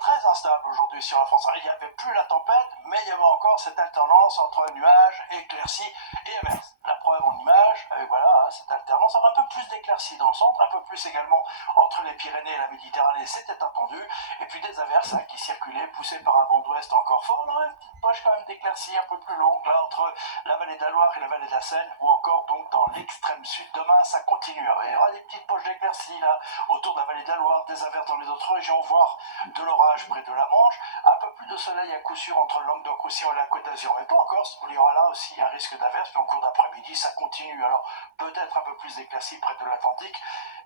très instable aujourd'hui sur la France. Il n'y avait plus la tempête, mais il y avait encore cette alternance entre nuages, éclaircies et averses. La preuve en image, voilà, cette alternance, un peu plus d'éclaircies dans le centre, un peu plus également entre les Pyrénées et la Méditerranée, c'était attendu, et puis des averses qui circulaient, poussées par un vent d'ouest encore fort, là, une petite poche quand même d'éclaircies un peu plus longue, là, entre la vallée de la Loire et la vallée de la Seine, ou encore donc dans l'extrême sud. Demain, ça continue. Il y aura des petites poches d'éclaircies là, autour de la vallée de la Loire, des averses dans les autres régions, voire de l'orage près de la Manche. Un peu plus de soleil à coup sûr entre le Languedoc-Roussillon et la Côte d'Azur, mais pas en Corse, où il y aura là aussi un risque d'averse, puis en cours d'après-midi, ça continue. Alors, peut-être un peu plus d'éclaircies près de l'Atlantique,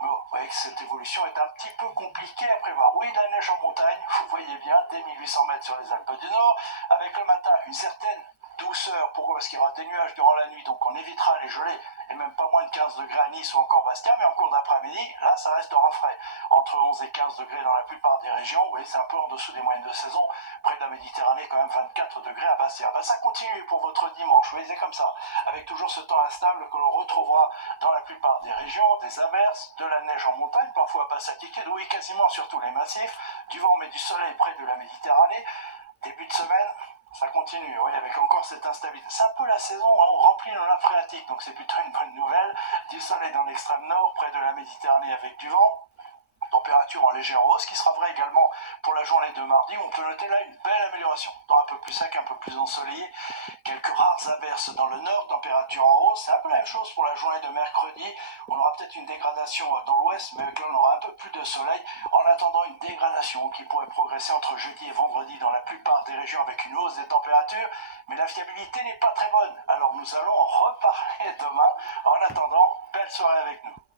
mais bon, vous voyez que cette évolution est un petit peu compliquée à prévoir. Oui, la neige en montagne, vous voyez bien, dès 1800 mètres sur les Alpes du Nord, avec le matin une certaine douceur. Pourquoi? Parce qu'il y aura des nuages durant la nuit, donc on évitera les gelées, et même pas moins de 15 degrés à Nice ou encore Bastia, mais en cours d'après-midi, là, ça restera frais. Entre 11 et 15 degrés dans la plupart des régions, vous voyez, c'est un peu en dessous des moyennes de saison. Près de la Méditerranée, quand même 24 degrés à Bastia. Ça continue pour votre dimanche, vous voyez, c'est comme ça, avec toujours ce temps instable que l'on retrouvera dans la plupart des régions, des averses, de la neige en montagne, parfois à basse altitude, oui, quasiment sur tous les massifs, du vent mais du soleil près de la Méditerranée. Début de semaine, ça continue, oui, avec encore cette instabilité. C'est un peu la saison, on remplit nos nappes phréatiques, donc c'est plutôt une bonne nouvelle. Du soleil dans l'extrême nord, près de la Méditerranée avec du vent. Température en légère hausse, qui sera vrai également pour la journée de mardi, où on peut noter là une belle amélioration. Temps un peu plus sec, un peu plus ensoleillé, quelques rares averses dans le nord, température en hausse. C'est un peu la même chose pour la journée de mercredi. On aura peut-être une dégradation dans l'ouest, mais avec là on aura un peu plus de soleil, en attendant une dégradation qui pourrait progresser entre jeudi et vendredi dans la plupart des régions avec une hausse des températures, mais la fiabilité n'est pas très bonne. Alors nous allons en reparler demain. En attendant, belle soirée avec nous.